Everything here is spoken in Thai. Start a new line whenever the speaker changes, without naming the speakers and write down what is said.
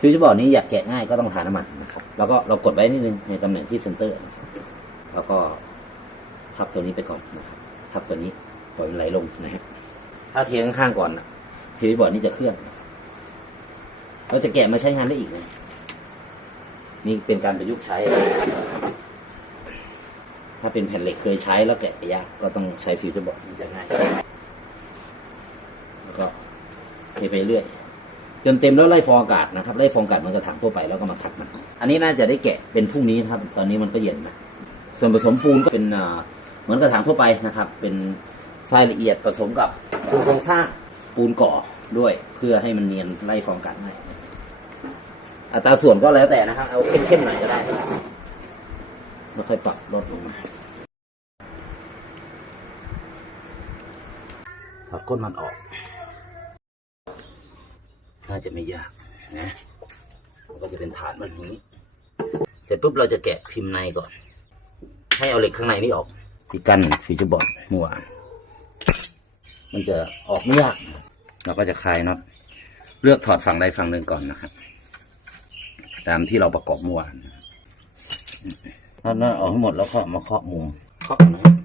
ฟิวเจอร์บอร์ดนี้อยากแกะง่ายก็ต้องทาน้ำมันนะครับ แล้วก็เรากดไว้นิดนึงในตำแหน่งที่เซนเตอร์นะครับแล้วก็ทับตัวนี้ไปก่อนนะครับทับตัวนี้ปล่อยมันไหลลงนะครับถ้าเทข้างๆก่อนนะฟิวเจอร์บอร์ดนี้จะเคลื่อนนะครับเราจะแกะมาใช้งานได้อีกนะนี่เป็นการประยุกต์ใช้ ถ้าเป็นแผ่นเหล็กเคยใช้แล้วแกะยากก็ต้องใช้ฟิวเจอร์บอร์ดมันจะง่ายแล้วก็เทไปเรื่อย จนเต็มแล้วไล่ฟองอากาศนะครับไล่ฟองอากาศมันกระถางทั่วไปแล้วก็มาขัดมัน อันนี้น่าจะได้แกะเป็นพรุ่งนี้นะครับ ตอนนี้มันก็เย็นนะส่วนผสมปูนก็เป็นเหมือนกระถางทั่วไปนะครับ เป็นทรายละเอียดผสมกับปูนโครงสร้างปูนก่อด้วย เพื่อให้มันเนียนไล่ฟองอากาศง่ายอัตราส่วนก็แล้วแต่นะครับเอาเข้มๆหน่อยก็ได้แล้วค่อยปรับลดลงมาถอดก้นมันออก น่าจะไม่ยากนะมันก็จะเป็นฐานมันอย่างนี้ เสร็จปุ๊บเราจะแกะพิมพ์ในก่อน ให้เอาเหล็กข้างในนี้ออกที่กั้นฟีเจอร์บอร์ดเมื่อวานมันจะออกไม่ยาก เราก็จะคลายน็อตเลือกถอดฝั่งใดฝั่งหนึ่งก่อนนะครับ ตามที่เราประกอบเมื่อวานถ้าน็อตออกให้หมดแล้วก็มาเคาะมุมเคาะนะ